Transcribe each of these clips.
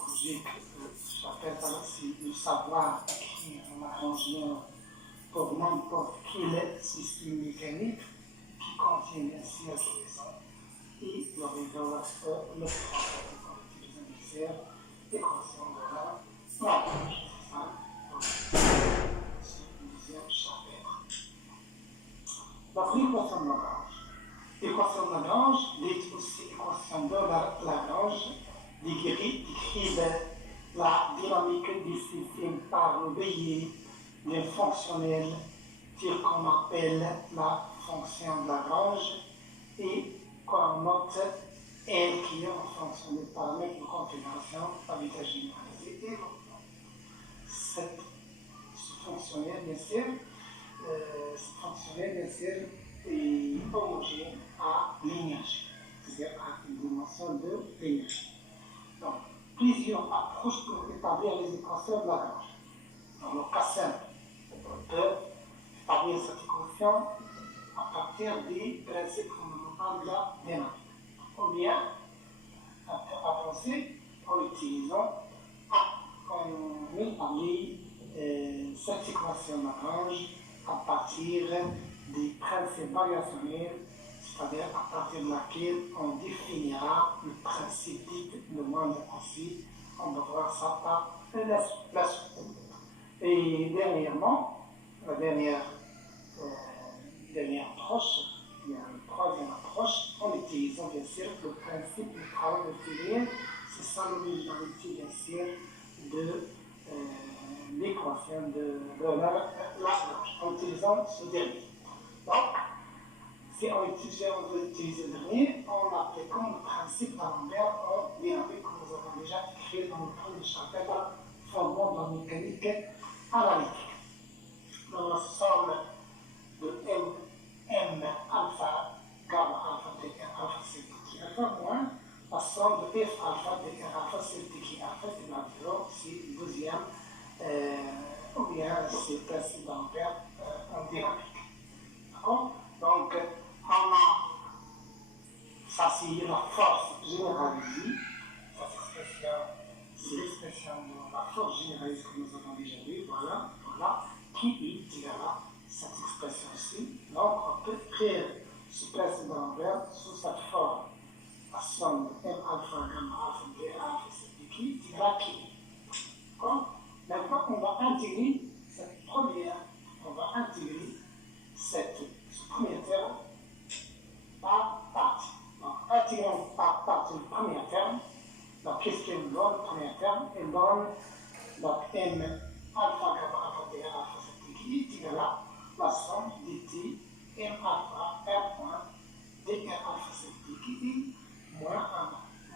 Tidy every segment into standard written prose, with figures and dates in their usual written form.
logique j'appelle ça aussi le savoir écrire un arrangement pour n'importe quel système mécanique qui contient bien sûr les raisons et le réseau le français qu'on utilise en mixeur, l'équation de la c'est le deuxième chapitre. Donc l'équation de Lagrange. L'équation de Lagrange est aussi l'équation de Lagrange décrit la dynamique du système par le biais d'un fonctionnel qu'on appelle la fonction de Lagrange et qu'on note elle qui est en fonction des paramètres de configuration à l'état généralisé et ce fonctionnel bien sûr est homogène à l'énergie, c'est-à-dire à une dimension de l'énergie. Donc, plusieurs approches pour établir les équations de Lagrange. Dans le cas simple, on peut établir cette équation à partir des principes fondamentaux de la dynamique. Ou bien, on peut avancer en utilisant, on établit cette équation de Lagrange à partir des principes variationnels, c'est-à-dire à partir de laquelle on définira le principe dit le moindre ainsi. On va voir ça par la suite. Et dernièrement, la dernière approche, il y a une troisième approche, en utilisant bien sûr le principe du travail de Fourier. C'est ça l'originalité bien sûr de l'équation de Lagrange, en utilisant ce dernier. Donc, si on veut utiliser le dernier, en appliquant le principe d'Alembert en dynamique que nous avons déjà écrit dans le premier chapitre, fondement de la mécanique analytique. Dans la somme de M alpha, gamma alpha, T, alpha, C, T, alpha, moins la somme de F alpha, T, alpha, C, T, alpha, c'est la zéro, c'est le deuxième, ou bien c'est le principe d'Alembert en dynamique. D'accord? Donc, on a, ça c'est la force généralisée, c'est l'expression de la force généralisée que nous avons déjà vue, voilà, qui est égale à cette expression-ci. Donc, on peut créer ce principe d'Alembert sous cette forme, la somme de M alpha, gamma alpha, B alpha, C, qui est égale à qui. D'accord? Maintenant, on va intégrer cette première, ce premier terme par partie. Donc, intégrant par partie le premier terme, donc qu'est-ce qu'elle donne le premier terme? Elle donne donc M alpha, gamma alpha, D alpha, C, qui est égal à la somme dt M alpha, R point, D R alpha, C, qui est moins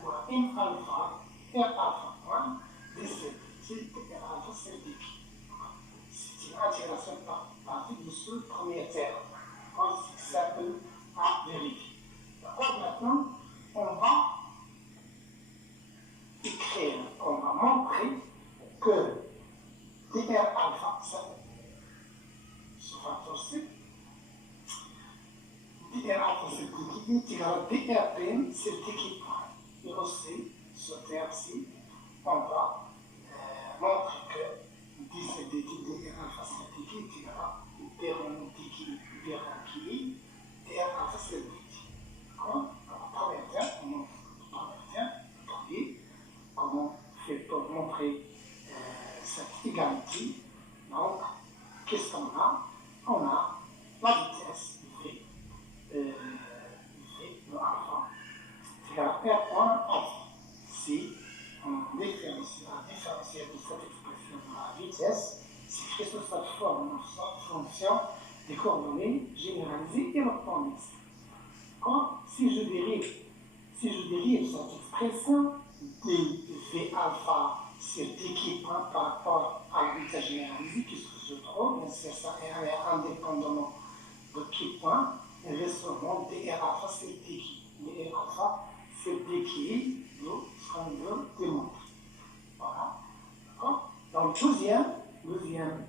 1, moins M alpha, R alpha point, DC, D R alpha, C, qui. C'est une intégration par partie de ce premier terme. C'est simple à vérifier. D'accord? Maintenant, on va écrire, on va montrer que dr alpha, ce facteur C, dr alpha c'est qui est égal à dr prime, c'est qui point. Et aussi, ce terme-ci, on va montrer que dr alpha c'est qui est égal à dr qui dr alpha c'est comment fait pour montrer cette égalité. Donc, qu'est-ce qu'on a? On a la vitesse V, le alpha, c'est égal à R point alpha. Si on différencie la différentielle de cette expression de la vitesse, c'est écrit sous cette forme en fonction des coordonnées généralisées et le point mixte. Si je dérive cette expression dv alpha sur d qui point par rapport à l'état généralisé, puisque je trouve, bien sûr, ça est indépendamment de qui point, il reste seulement dr alpha sur d qui. dr alpha sur d qui, ce qu'on veut démontrer. Voilà. D'accord? Donc, deuxième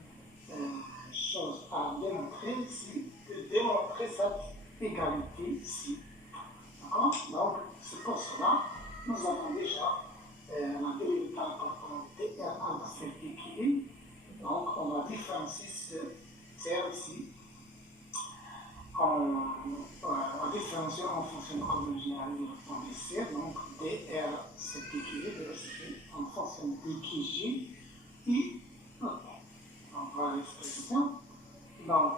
chose à démontrer, c'est de démontrer cette égalité ici. D'accord? Donc, c'est pour cela nous avons déjà, on a différencie ce terme ici. En différenciant en fonction de coordonnées généralisées le temps DC, donc dr c'est dq, en fonction de dqj, et on voit l'expression. Donc,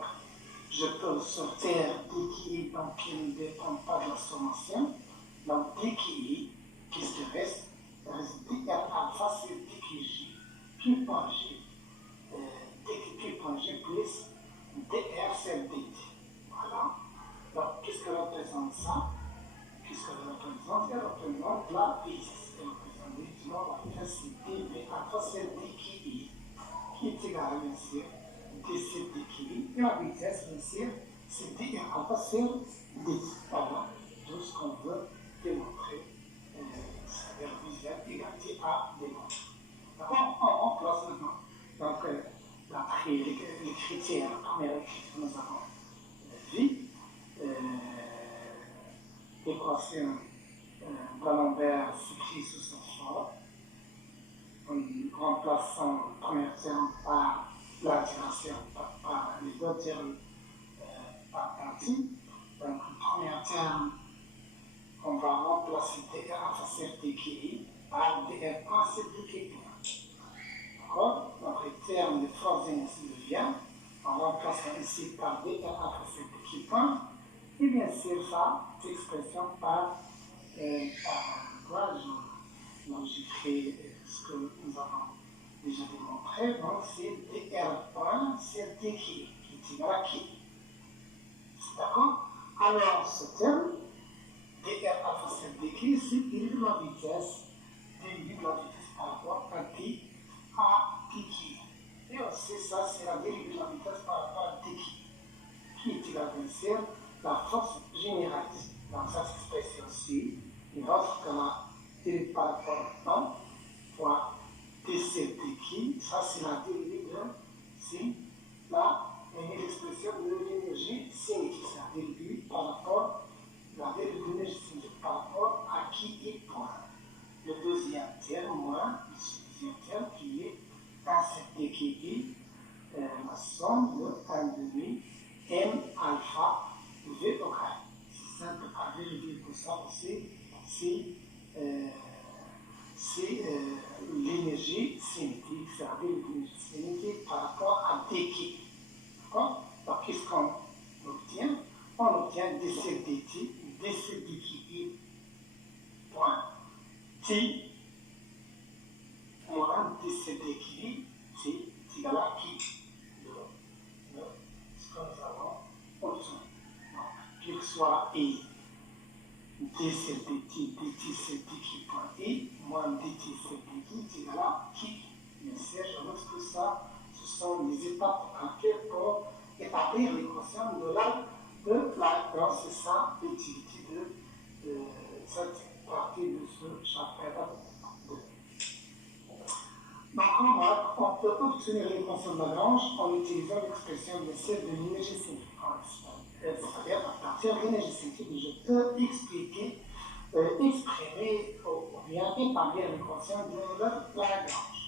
je peux sortir dqi donc qui ne dépend pas de la sommation. Donc dqi, qu'est-ce qui reste dr alpha sur dqj, q point g, dq point g plus dr sur dt. Voilà. Donc, qu'est-ce que représente ça? Qu'est-ce que représente? Elle représente la vitesse. Elle représente directement la vitesse, c'est dv alpha sur dqi, qui est égal, bien sûr, d sur dqi. Et la vitesse, bien sûr, c'est dr alpha sur dt. Voilà tout ce qu'on veut démontrer, c'est-à-dire visuel, égalité à démontrer. D'accord? On remplace maintenant. Donc, d'après les critères, la première critère, nous avons V, l'équation d'Alembert s'écrit sous cette forme, en remplaçant le premier terme par l'intégration, par les deux termes par partie. Donc, le premier terme, on va remplacer dr alpha sur dqi par dr point sur dqi. D'accord? Donc, les termes de Frozen ici deviennent, en remplaçant ici par dr alpha sur dqi point, et bien sûr, ça, cette expression par quoi j'ai créé ce que nous avons déjà démontré, donc c'est dr point sur dqi, qui est égal à qui. D'accord? Alors, ce terme, dr alpha sur dqi, c'est dérivé de la vitesse, par rapport à t, à dqi. Et aussi, ça, c'est la dérivée de la vitesse par rapport à dqi, qui est égal, bien sûr, la force généralisée. Donc, cette expression-ci, il montre que la dérivée par rapport au temps, fois dc dqi, ça, c'est la dérivée de l'expression de l'énergie cinétique, c'est la dérivée par rapport la dérivée de l'énergie cinétique par rapport à qui est point. Le deuxième terme, moins, le deuxième terme qui est dans cette dqi, la somme de 1 demi m alpha v au carré. C'est simple à vérifier pour ça aussi, c'est l'énergie cinétique, c'est la dérivée de l'énergie cinétique par rapport à dqi. D'accord? Donc, qu'est-ce qu'on obtient? On obtient dc dt, dc dqi point t moins dc dqi, t est égal à qui? Ce que nous avons obtenu. Donc, qu'il soit I, d sur dt, dt sur dqi point I, moins dt sur dqi est égal à qui? Bien sûr, je note que ça, ce sont des étapes calculées pour établir l'équation de la donc c'est ça l'utilité de cette partie de ce chapitre 2. Donc, on peut obtenir l'équation de Lagrange en utilisant l'expression de celle de l'énergie cinétique. C'est-à-dire, à partir de l'énergie cinétique, je peux exprimer ou bien établir l'équation de Lagrange.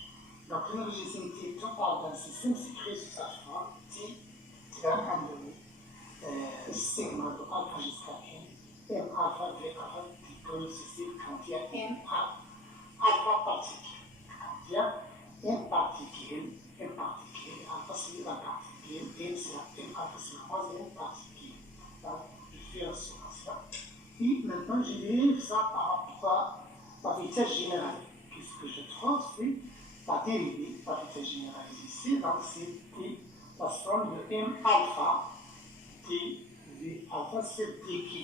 Donc, l'énergie cinétique, on parle d'un système s'écrit sous sa forme, T égale 1 demi, sigma de alpha jusqu'à n, m alpha v alpha plutôt successive quand il y a n alpha particules. Quand il y a n particules, alpha c'est la particule, n c'est la n alpha c'est la troisième particule. Donc, je fais un sommation. Et maintenant, je dérive ça par rapport à la vitesse générale. Qu'est-ce que je trouve? C'est la dérivée, la vitesse générale ici, donc c'est la somme de m alpha, t v alpha c'est dqi.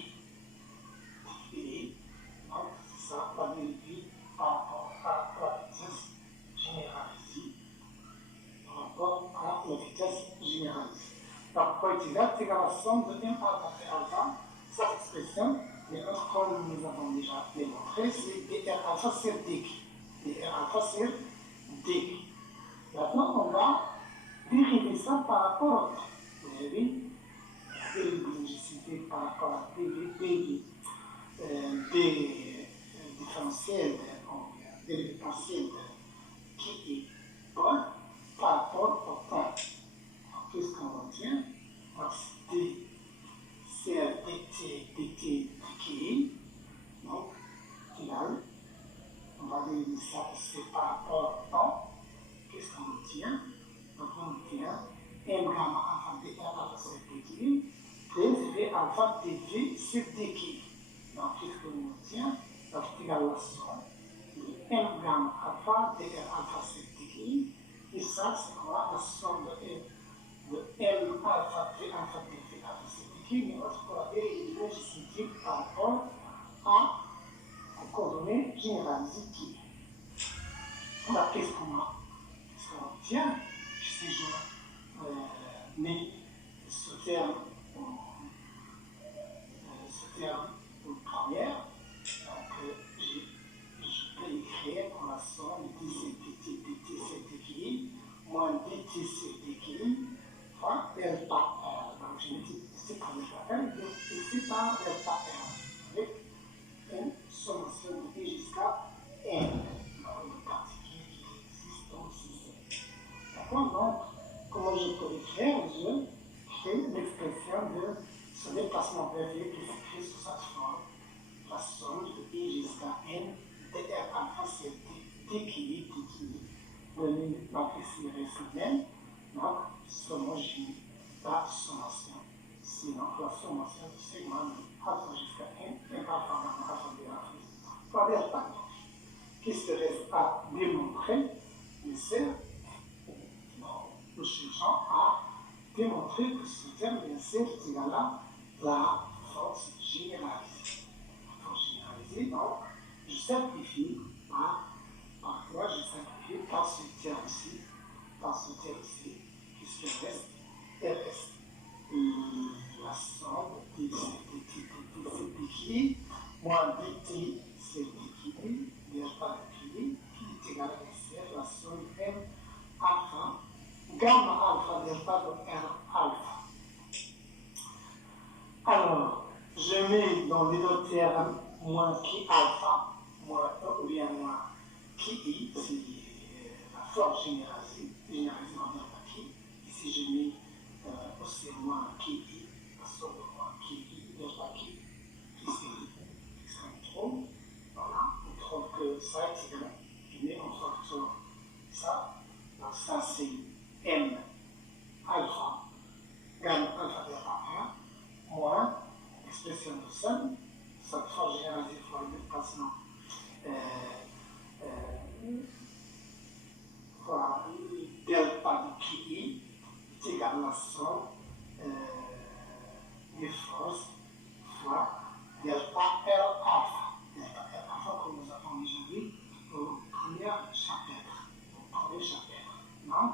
Et donc, c'est ça, la dérivée par rapport à la vitesse généralisée, par rapport à la vitesse généralisée. Donc, quoi est égal? C'est égal à la somme de m alpha et alpha, cette expression, mais comme nous avons déjà démontré, c'est dr alpha sur dqi. Dr alpha sur dqi. Maintenant, on va dériver ça par rapport au temps. Vous avez vu? Dériver de l'énergie par rapport à des différentiels, des partiels qui est bon par rapport au temps. alpha dv c'est dq. Donc, qu'est-ce que nous obtient? Donc, c'est égal à la somme de m gamma alpha dr alpha c'est dq. Et ça, c'est quoi? La somme de m alpha d alpha dv alpha c'est dq, mais on va vérifier ici par rapport aux coordonnées généralisées qui est. Alors, qu'est-ce qu'on obtient? Si je mets ce terme en première, donc je peux écrire pour la somme de dt dqi moins dt dqi fois delta r. Donc je multiplie par delta r et ici par delta r avec une sommation de i jusqu'à n dans le particulier qui existe dans le système. D'accord? Donc, comment je peux écrire? Je crée l'expression de ce déplacement V qui s'écrit sous cette forme, la somme de i jusqu'à n dr alpha c'est dqi. Donc ici réciproque, donc s'homogénise la sommation. Sinon, la sommation de sigma de alpha jusqu'à n et alpha gamma alpha d alpha. Pas delta. Qu'est-ce que reste à démontrer? C'est nous cherchons à démontrer que ce terme, bien sûr, est égal à la force généralisée. La force généralisée, donc, je simplifie par quoi je simplifie par ce terme-ci, qu'est-ce qu'il reste? Il reste la somme de dqi moins dt c'est dqi, delta dqi, qui est égal à la somme de m alpha gamma alpha delta de R alpha. Alors, je mets dans les deux termes moins qui alpha, moins ou bien moins qui i, c'est la force généralisée en delta qui. Ici, je mets aussi moins qui i, la somme de moins qui i, delta qui. Ici, ça me trompe. Voilà, on trouve que ça est égal. Je mets en facteur ça. Donc, ça, c'est m alpha, gamma alpha delta r, moins l'expression de somme, cette force généralisée fois le déplacement, fois delta de qi est égal à la somme des forces fois delta r alpha. Delta r alpha, comme nous avons déjà vu au premier chapitre. Donc,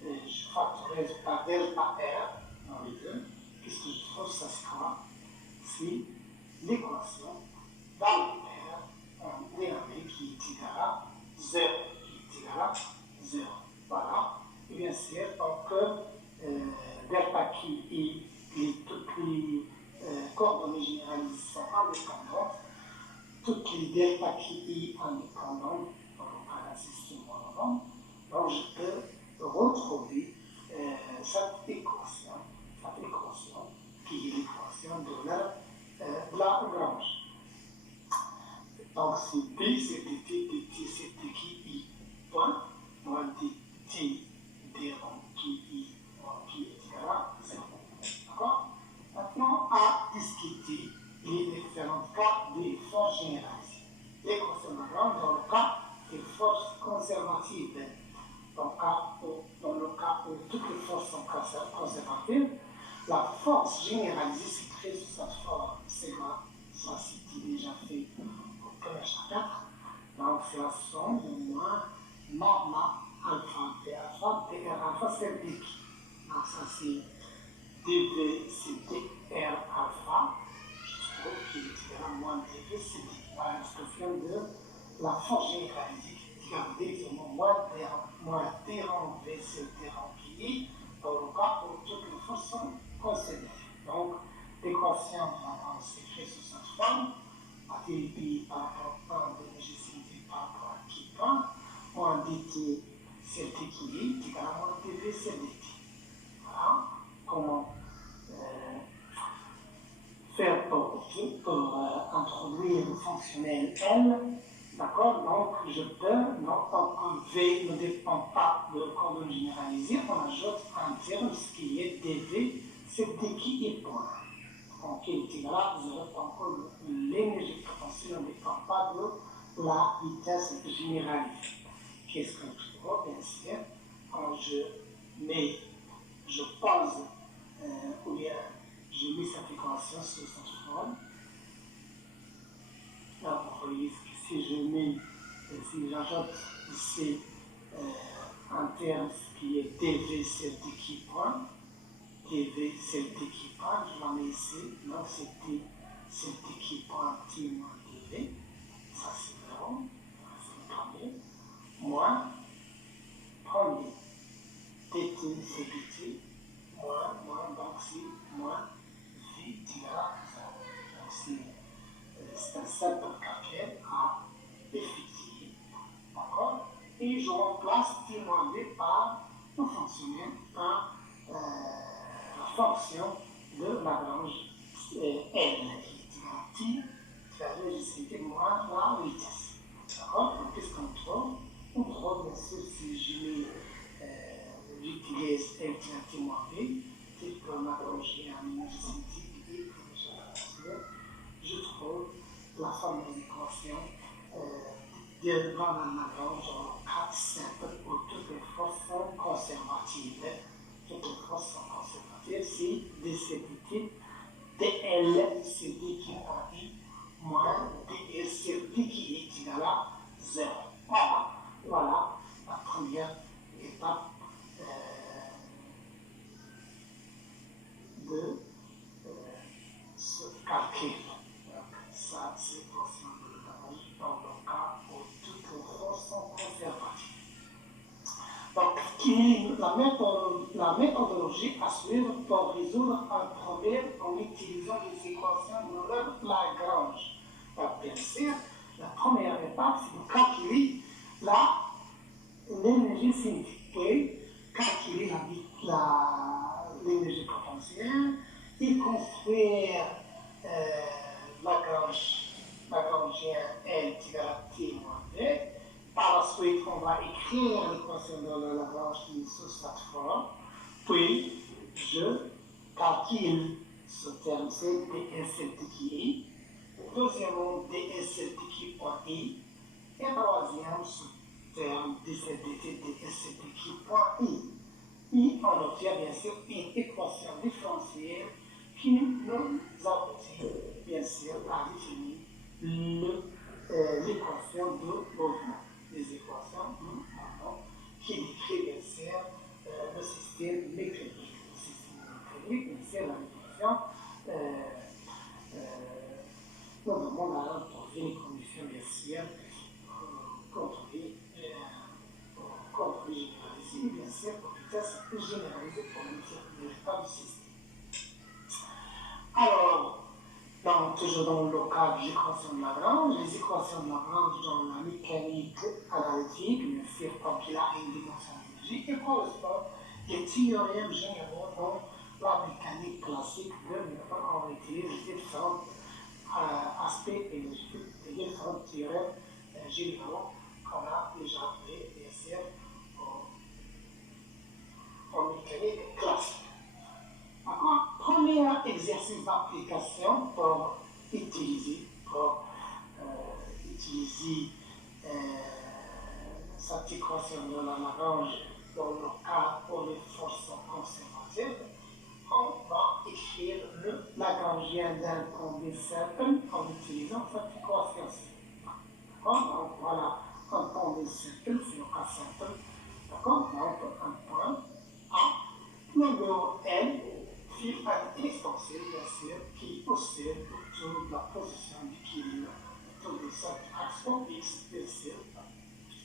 je factorise par delta R dans les deux. Qu'est-ce que je trouve? Ça sera c'est l'équation dans R en dynamique qui est égale à 0. Voilà. Et bien sûr, donc, delta qui est toutes les coordonnées généralisées sont indépendantes. Toutes les delta qui est indépendantes, dans le cas d'un système monodrome. Donc, je peux retrouver cette équation qui est l'équation de la Lagrange. Donc, c'est P, c'est dt, dt, c'est dqi, point, moins dt, d rond qui est égal à 0. D'accord? Maintenant, à discuter les différents cas des forces généralisées. L'équation de Lagrange dans le cas des forces conservatives. Dans le cas où toutes les forces sont conservatives, la force généralisée s'écrit sous cette forme sigma. Ça, c'était déjà fait au premier chapitre. Donc, c'est la somme de moins norma alpha d alpha dr alpha c'est dq. Donc, ça, c'est dv c'est dr alpha. Je trouve qu'il est égal à moins dv c'est dq. Voilà l'expression de la force généralisée. Regardez comment moins d rond v sur d rond qui dans le cas où toutes les forces sont considérées. Donc, l'équation va s'écrire sous cette forme, ATP par rapport à 1 de légitimité par rapport à qui point, moins dt c'est t qui est égal à moins dv c'est dt. Voilà comment faire pour introduire le fonctionnel L. D'accord? Donc, je peux, tant que V ne dépend pas de coordonnées généralisées, on ajoute un terme, ce qui est dv, c'est dqi et point. donc qui est égal à 0, donc l'énergie potentielle ne dépend pas de la vitesse généralisée. Qu'est-ce que je vois? Bien sûr, quand je pose, ou bien je mets cette équation sur cette forme. Là, vous voyez que si si j'ajoute ici un terme qui est dv sur d qui point, dv sur d qui point, je la mets ici, donc c'est d sur d qui point t moins dv, ça c'est 0, c'est le premier, moins premier, dt c'est dt, moins, donc c'est moins v égale à 0. Donc c'est un simple calcul à effectuer. D'accord? Et je remplace t moins v par une fonction, la fonction de Lagrange L, qui est égale à t, c'est moins la vitesse. D'accord? Donc qu'est-ce qu'on trouve? On trouve bien sûr si j'utilise L égale à t moins v, tel que Lagrange est un énergie cinétique et que je trouve la forme des équations de Lagrange en 4 simples où toutes les forces sont conservatives. Toutes les forces sont conservatives si dc dt, dl sur d qui point i moins dl sur d qui est égal à 0. Voilà la première étape de ce calcul. Ça, c'est l'équation de Lagrange dans le cas où toutes les forces sont conservatives. Donc, la méthodologie à suivre pour résoudre un problème en utilisant les équations de Lagrange. Donc, bien sûr, la première étape, c'est de calculer l'énergie cinétique. Puis, calculer l'énergie potentielle et construire Lagrangien L égale à t moins v. Par la suite, on va écrire l'équation de Lagrange qui est sous cette forme. Puis, je calcule ce terme, c'est ds sur d qui est. Deuxièmement, ds sur d qui point i. Et troisième, ce terme ds sur dt, ds sur d qui point i. Et on obtient bien sûr une équation différentielle qui nous aboutit bien sûr à définir l'équation de mouvement. Les équations de mouvement qui décrit bien sûr le système mécanique. Le système mécanique, bien sûr, la l'équation, nous avons la imposer les conditions bien sûr contrôlées généralisées, bien sûr, pour vitesse généralisée pour le résultat du système. Alors, toujours dans le cas des équations de Lagrange, les équations de Lagrange dans la mécanique analytique, bien sûr, comme qu'il a une dimension d'énergie, et correspondent des théorèmes généraux dans la mécanique classique de Newton. On utilise différents aspects énergétiques et différents théorèmes généraux qu'on a déjà fait, bien sûr, en mécanique classique. D'accord? Premier exercice d'application pour utiliser cette équation de la Lagrange dans le cas où les forces sont conservatives. On va écrire le Lagrangien d'un point cercle en utilisant cette équation-ci. D'accord? Donc voilà, un point de cercle, c'est le cas simple. D'accord? Donc un point A, numéro L, fil à une extension, bien sûr, qui oscille autour de la position d'équilibre autour de cette axe X, bien sûr,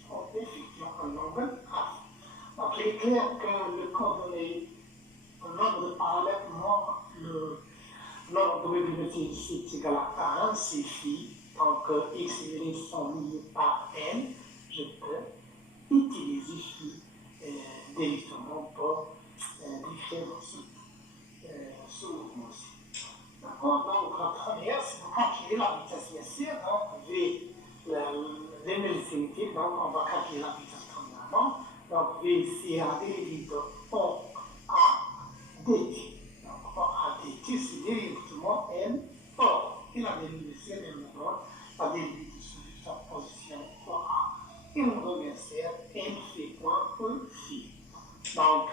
en effectuant un angle A. Donc il est clair que le coordonnée, le nombre de paramètres, le nombre de variables ici est égal à 1, c'est phi. Tant que X et Y sont liés par N, je peux utiliser phi directement pour décrire ce mouvement-ci. D'accord? Donc la première, c'est de calculer la vitesse, bien sûr. Donc V, l'énergie cinétique, donc on va calculer la vitesse premièrement. Donc V, c'est la dérivée de O A dt. Donc O A dt, c'est directement automatiquement M. Or, et la dérivée c'est M d'abord, la dérivée de sa position A. Et on revient sur M fait point E phi. Donc,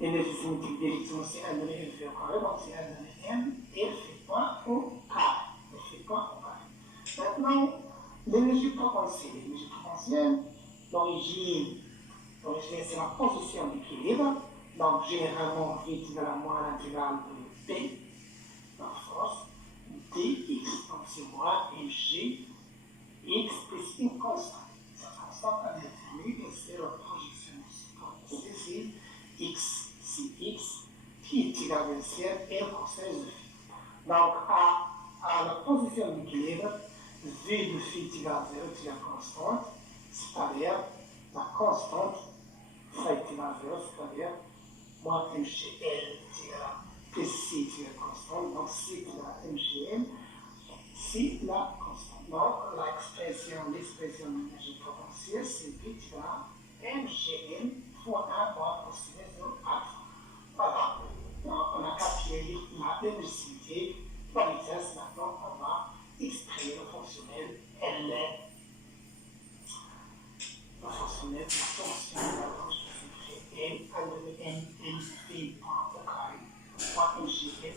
l'énergie cinétique directement c'est 1 donné L fait au carré, donc c'est 1 donné M, L fait point au carré. Elle fait point au carré. Maintenant, l'énergie potentielle. L'énergie potentielle, l'origine c'est la position d'équilibre. Donc, généralement, V est égal à moins l'intégrale de P, la force, dx, donc c'est moins mg, x plus une constante. Cette constante a déterminée, et c'est la projection c'est x, c'est x, qui est égal à ciel, et cosine de phi. Donc, à la position d'équilibre, V de phi est égal à 0, c'est la constante, c'est-à-dire la constante, ça est égal à 0, c'est-à-dire moins mgl plus c est égal à constante, donc c est égal à mgl, c'est la constante. Donc, l'expression de l'énergie potentielle, c'est V est égal à mgl fois 1 moins cosinus de alpha. Voilà, donc on a calculé la énergie, la vitesse, maintenant on va exprimer le fonctionnel L. Le fonctionnel, la fonction L, L fait point au carré, point mg,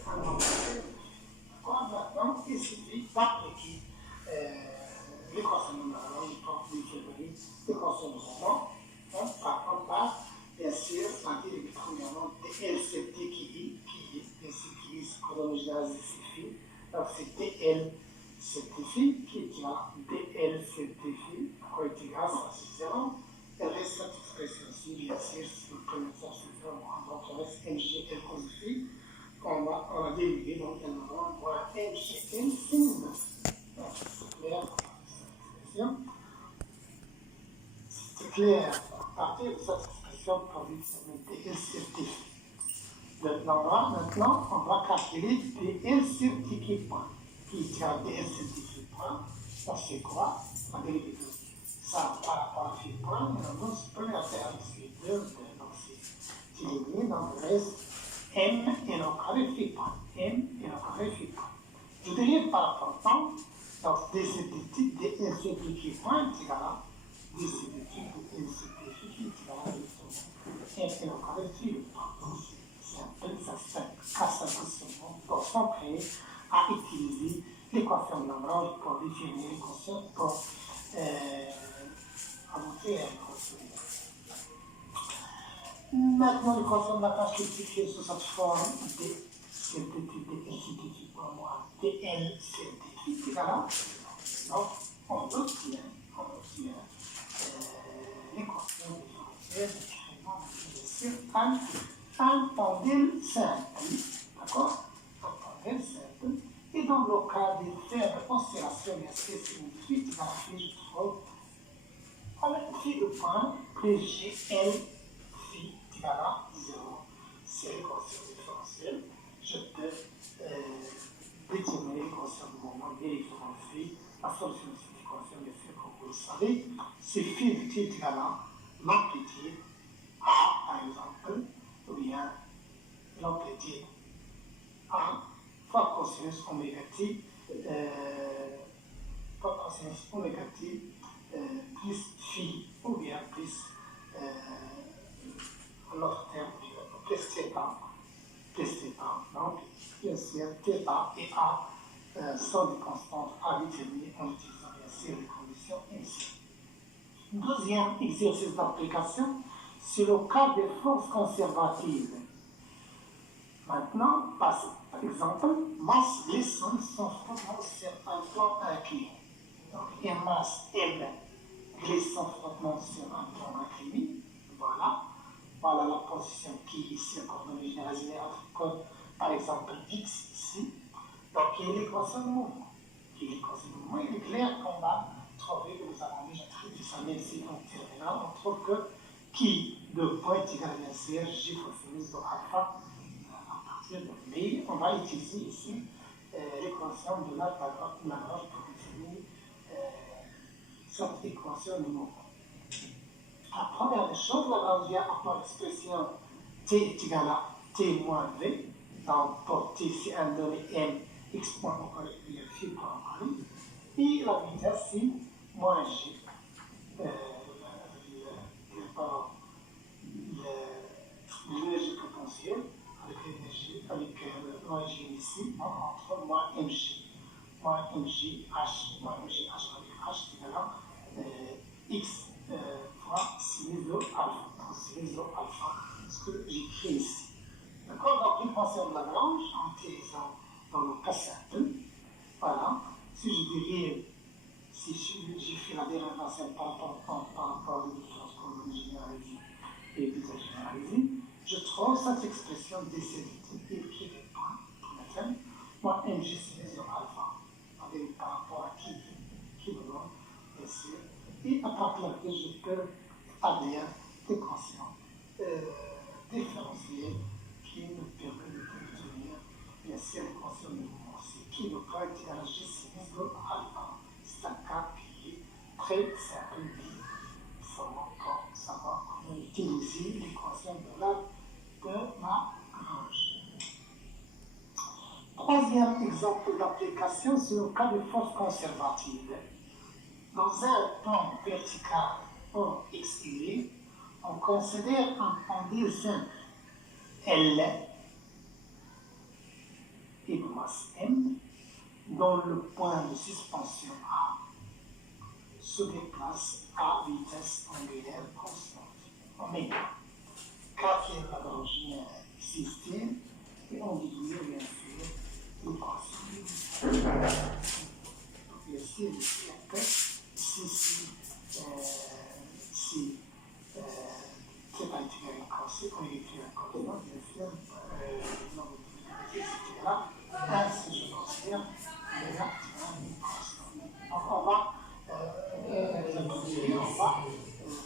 un nombre de d'accord. Maintenant, il suffit d'appliquer l'équation numéro 1, l'équation numéro 1, par bien sûr, la dérivée premièrement de LCT qui est, bien sûr, qui est ce qu'on généralisé, donc c'est DLCT qui est égal à DLCT, pourquoi est égal, ça c'est 0. Il reste cette expression-ci, bien sûr, si vous prenez ça, c'est 0, donc il reste MGL cos phi, on a dérivé, donc il y en a moins MGL sin 9. Donc c'est clair, cette expression. C'est clair, à partir de cette expression produite sur DL sur T. Maintenant, on va calculer DL sur T qui est point. Qui est égal à DL sur T qui est point. On sait quoi? La dérivée de ça par rapport à phi point. Et on a première terme, c'est 2. Donc c'est éliminé, donc il reste M et le carré phi point. M et le carré phi point. Je dérive par rapport au temps. Donc DL sur T qui est point est égal à dc de phi de LCT qui est égal à M et le carré phi le point. C'est un peu ça, casse un peu ce monde pour s'entraîner à utiliser l'équation de Lagrange pour définir l'équation pour ajouter à l'équation. Maintenant, l'équation de Lagrange est écrite sous cette forme de LCT pour moi, DL CT égal à. Donc, on obtient l'équation différentielle sur un pendule simple, d'accord? Un pendule simple. Et dans le cas des faibles oscillations, bien sûr, signifie que la fiche je trouve avec phi de point plus GL phi égale à 0. C'est l'équation différentielle. Je peux déterminer l'équation du moment différencié. La solution de cette équation, bien sûr, comme vous le savez, c'est phi qui est égal à l'amplitude A, par exemple, ou bien l'amplitude A fois cosinus oméga t, plus phi, ou bien plus, en autre terme, plus θ. Donc, bien sûr, θ et A sont des constantes à déterminer en utilisant bien sûr les conditions ici. Deuxième exercice d'application, c'est le cas des forces conservatives. Maintenant, par exemple, masse glissante sont frottement sur un plan incliné. Donc, une masse M glissant frottement sur un plan incliné. Voilà la position qui est ici en coordonnées généralisées comme par exemple X ici. Donc, il y a l'équation de mouvement. Il est clair qu'on va trouver que nous avons déjà traité ça, même si en terminale, on trouve que qui de point est égal à CR, J fois sinus de alpha. Mais on va utiliser ici l'équation de Lagrange pour définir cette équation de mouvement. La première des choses, Lagrange vient avoir l'expression T est égal à T moins V. Donc pour T, c'est un donné M x point au carré égale phi point au carré, et la vitesse c'est moins g l'énergie potentielle avec l'énergie, avec l'origine ici, entre moins mg. Moins mg h, moins mg h avec h est égal à x fois sinus de alpha. Sinus de alpha, ce que j'écris ici. D'accord? Donc l'équation de Lagrange, en utilisant dans le cas certain, voilà, si je dérive, si j'ai fait la dérivation par rapport à l'énergie colonne généralisée et vitesse généralisée, je trouve cette expression décédée qui est point, moins mg sinus de alpha, avec par rapport à qui me donne, bien sûr, et à partir de laquelle je peux établir l'équation différentielle qui me permet d'obtenir bien sûr l'équation de mouvement, qui me peut être à g sinus de alpha. C'est un cas qui est très simple, mais il faut encore savoir comment utiliser l'équation de Lagrange. Troisième exemple d'application, c'est le cas de force conservative. Dans un plan vertical hors x et y, on considère un pendule simple L et de masse M, dont le point de suspension A se déplace à vitesse angulaire constante, oméga. Quatrième Lagrangien système, et on déduit bien sûr l'équation. Bien sûr, ici, si θ est égal à cos, on écrit un cosine, bien sûr, c'est égal à 1 si je considère déjà une constante. Donc on va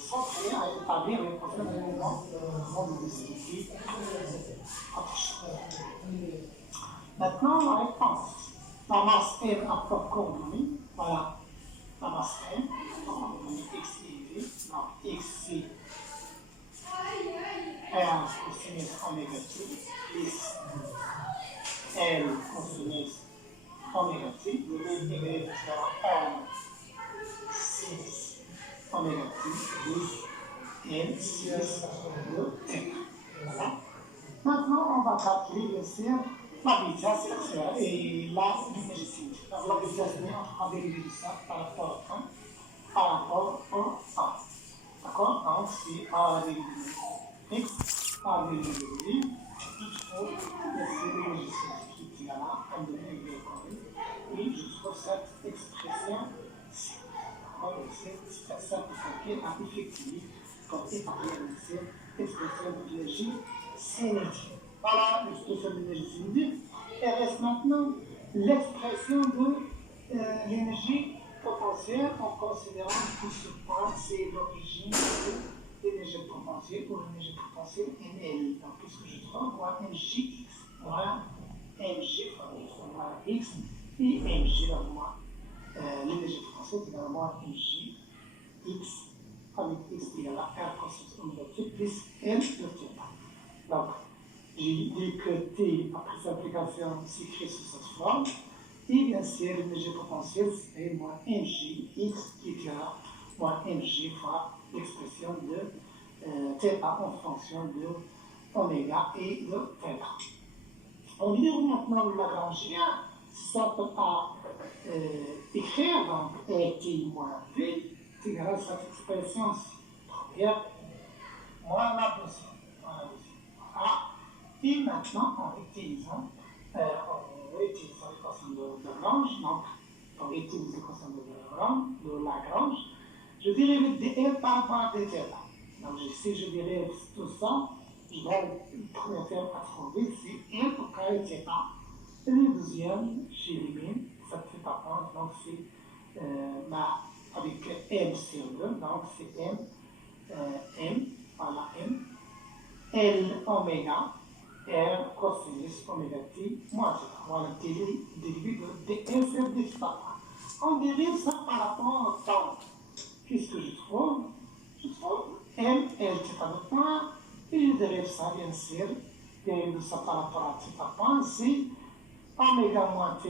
s'entraîner à établir les problèmes de mouvement de lucidité. Maintenant, la réponse. La masse M à propre coordonnée, voilà, la masse M, coordonnée x et y, donc x c'est R cosinus oméga t, plus L cosinus oméga t, le même égal à R sinus oméga t, plus L sinus de t. Voilà. Maintenant, on va calculer bien sûr la vitesse et la l'énergie cinétique. Donc la vitesse, on va dériver ça par rapport au temps, par rapport au temps. D'accord? Donc c'est A dérivé de x, A dérivé de y, il faut bien sûr l'énergie cinétique qui est égale à 1 demi au carré, et je trouve cette expression-ci. Donc c'est ça qui est à effectuer pour établir l'expression de l'énergie cinétique. Voilà l'expression de l'énergie cinétique. Et reste maintenant l'expression de l'énergie potentielle en considérant que ce point, c'est l'origine de l'énergie potentielle ou l'énergie potentielle NL. Donc, qu'est-ce que je trouve? Moins mgx, moins mg fois x, et mg, moins l'énergie potentielle est égal à moins mg x avec x égale à r cos oméga t plus l de θ. Donc, j'ai dit que t, après sa application, s'écrit sous cette forme. Et bien sûr, l'énergie potentielle, c'est moins mg x qui est égal à moins mg fois l'expression de θ en fonction de oméga et de θ. On dérive maintenant le Lagrangien, ça peut pas écrire, donc t moins v, c'est égal à cette expression-ci. Première moins la deuxième. Voilà. Et maintenant, en utilisant l'équation de Lagrange, donc on utilise l'équation de Lagrange, je dérive dl par rapport à dθ. Donc si je dérive tout ça, je dois le premier terme à trouver, c'est l au carré θ. Et le deuxième, j'élimine, ça fait pas point, donc c'est avec m sur 2, donc c'est m, voilà m, L oméga, R cosinus oméga t moins θ. Voilà, dérivé de dl sur dθ. On dérive ça par rapport au temps. Qu'est-ce que je trouve? Je trouve m, L, θ de point, et je dérive ça, bien sûr, dérive ça par rapport à θ point, c'est oméga moins θ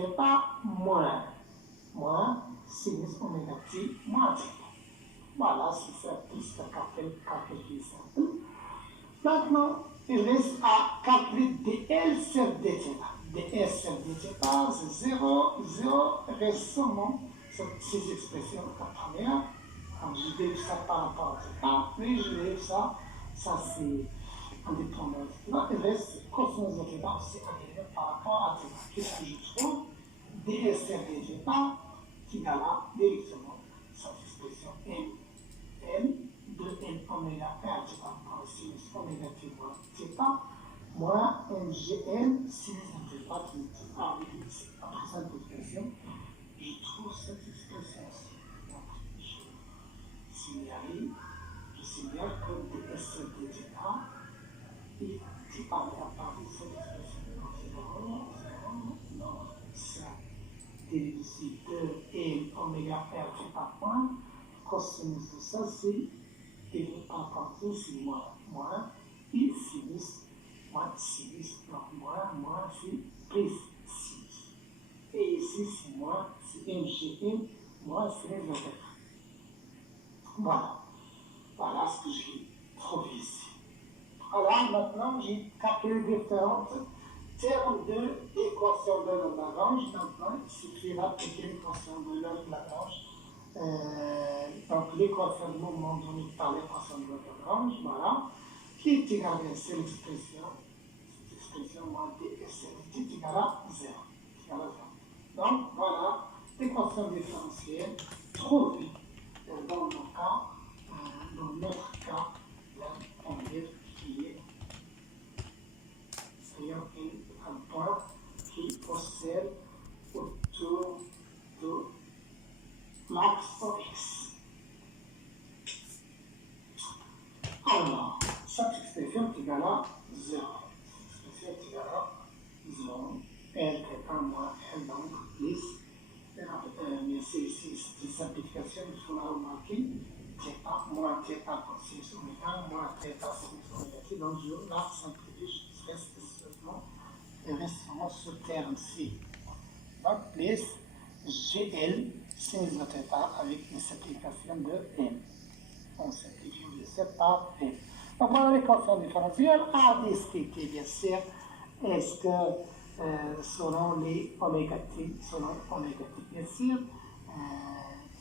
moins sinus oméga t moins θ. Voilà, c'est ça, tout ce calcul qui est simple. Maintenant, il reste à calculer dl sur dθ. dl sur dθ, c'est 0, 0, reste seulement ces expressions la première. Donc, je dérive ça par rapport à θ, puis je dérive ça c'est indépendant. Là, il reste cosinus de θ aussi à dériver par rapport à θ. Qu'est-ce que je trouve? dl sur dθ égale à directement cette expression m de n oméga r par sinus oméga t moins θ moins mgn sinus de θ qui est après cette expression, je trouve cette expression-ci. Donc, je signale que ds de θ est séparé à partir de cette expression. Donc, 0, 0, non, ça dérive ici de n oméga r θ point. Cosinus de ça, c'est dérivé par partie, c'est moins, et sinus, moins sinus, donc moins, c'est plus sinus. Et ici, c'est moins, c'est mgn, moins sinus de θ. Voilà ce que j'ai trouvé ici. Alors, maintenant, j'ai calculé différents termes de l'équation de Lagrange. Maintenant, il suffit d'appliquer l'équation de Lagrange. Donc l'équation de mouvement donnée par l'équation de Lagrange, voilà, qui est égale à cette expression moins ds est égale à 0. Donc voilà l'équation différentielle trouvée dans notre cas, on va dire qui est un point qui possède autour de l'axe OX. Alors, cette expression est égale à 0. Cette expression est égale à 0. L θ moins L donc plus. Mais c'est une simplification, il faut la remarquer. θ moins θ cosinus oméga moins θ sinus oméga t. Donc je la simplifie, je reste seulement ce terme-ci. Donc plus GL sinus de θ avec une simplification de m. On simplifie de 7 par m. Donc voilà l'équation différentielle à discuter, bien sûr. Est-ce que selon les oméga t, bien sûr,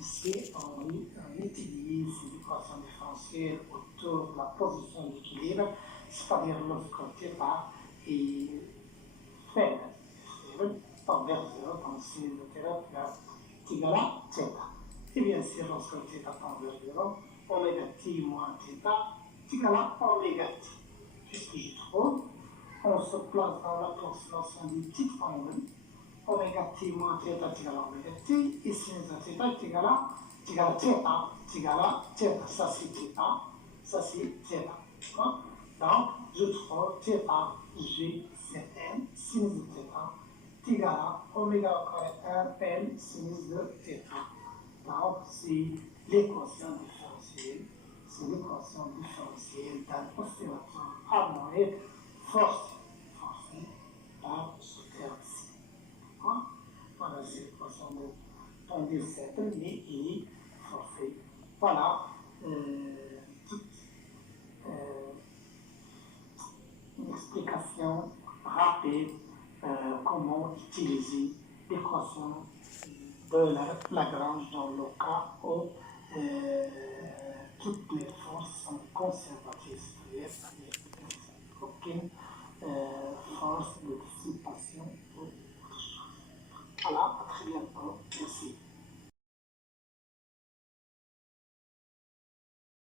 ici on utilise l'équation différentielle autour de la position d'équilibre, c'est-à-dire lorsque θ est faible, par vers 0, donc sinus de θ égale à θ. Et bien sûr, lorsque θ tend vers 0, oméga t moins θ égale à oméga t. Qu'est-ce que je trouve? On se place dans l'approximation du petit angle. Oméga t moins θ égale à oméga t, et sinus de θ est égal à θ. Ça c'est θ, ça c'est θ. Donc, je trouve θ, g, Cn, sinus de θ égale à oméga au carré 1 L sinus de θ. Donc, c'est l'équation différentielle. C'est l'équation différentielle d'un oscillateur harmonique forcé par ce terme-ci. Voilà, c'est l'équation de tendue simple, mais il est forcé. Voilà une explication rapide comment utiliser l'équation de Lagrange dans le cas où toutes les forces sont conservatrices, c'est-à-dire aucune force de